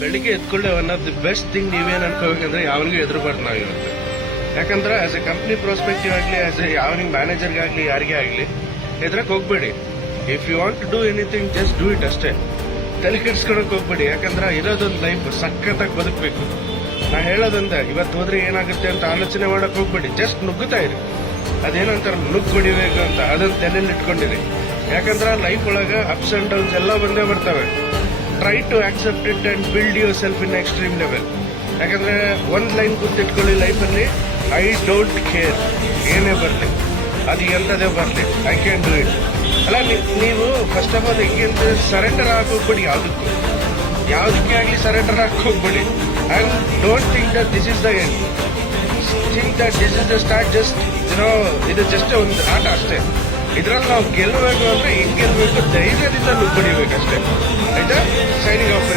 ಬೆಳಿಗ್ಗೆ ಎತ್ಕೊಳ್ಳೆ one of the best thing ನೀವೇನ್ ಅನ್ಕೋಬೇಕಂದ್ರೆ ಯಾವನಿಗೂ ಎದುರುಬಾರ್ದು ನಾವಿರುತ್ತೆ. ಯಾಕಂದ್ರೆ ಆಸ್ ಎ ಕಂಪ್ನಿ ಪ್ರಾಸ್ಪೆಕ್ಟಿವ್ ಆಗಲಿ, ಆಸ್ ಎ ಯಾವನಿಗೆ ಮ್ಯಾನೇಜರ್ಗಾಗ್ಲಿ ಯಾರಿಗೇ ಆಗಲಿ ಎದ್ರಕ್ಕೆ ಹೋಗ್ಬೇಡಿ. If you want to do anything just do it ಅಷ್ಟೇ. ತಲೆ ಕೆಡ್ಸ್ಕೊಳಕ್ ಹೋಗ್ಬೇಡಿ. ಯಾಕಂದ್ರೆ ಇರೋದೊಂದು ಲೈಫ್ ಸಖತ್ತಾಗಿ ಬದುಕಬೇಕು. ನಾ ಹೇಳೋದಂದ ಇವತ್ತು ಹೋದ್ರೆ ಏನಾಗುತ್ತೆ ಅಂತ ಆಲೋಚನೆ ಮಾಡಕ್ ಹೋಗ್ಬೇಡಿ. ಜಸ್ಟ್ ನುಗ್ಗುತ್ತಾ ಇರಿ. ಅದೇನಂತಾರ ನುಗ್ಗು ಹೊಡಿಬೇಕು ಅಂತ, ಅದನ್ನ ತಲೆಯಲ್ಲಿ ಇಟ್ಕೊಂಡಿರಿ. ಯಾಕಂದ್ರೆ ಲೈಫ್ ಒಳಗ ಅಪ್ಸ್ ಅಂಡ್ ಡೌನ್ಸ್ ಎಲ್ಲ ಬಂದೇ ಬರ್ತವೆ. Try to accept it and build yourself in extreme level. ಯಾಕಂದ್ರೆ ಒಂದ್ ಲೈನ್ ಕೂತಿಟ್ಕೊಳ್ಳಿ ಲೈಫಲ್ಲಿ, ಐ ಡೋಂಟ್ ಕೇರ್, ಏನೇ ಬರಲಿ, ಅದು ಎಂಥದೇ ಬರಲಿ, ಐ ಕ್ಯಾನ್ ಡೂ ಇಟ್. ಅಲ್ಲ, ನೀವು ಫಸ್ಟ್ ಆಫ್ ಆಲ್ ಹೆಂಗೆ ಅಂತ ಸರೆಂಡರ್ ಆಗೋಗ್ಬೇಡಿ. ಯಾವುದಕ್ಕೆ ಆಗಲಿ ಸರೆಂಡರ್ ಹೋಗ್ಬೇಡಿ. And don't think that this is the end. Think that this is the start. Just ಇದು ಜಸ್ಟ್ ಒಂದು ಆಟ ಅಷ್ಟೇ. ಇದ್ರಲ್ಲಿ ನಾವು ಗೆಲ್ಲಬೇಕು ಅಂದ್ರೆ ಹೆಂಗ್ ಗೆಲ್ಲಬೇಕು, ಧೈರ್ಯದಿಂದ ನುಗ್ಗಡಿಬೇಕಷ್ಟೇ. ಆಯ್ತಾ? Signing off.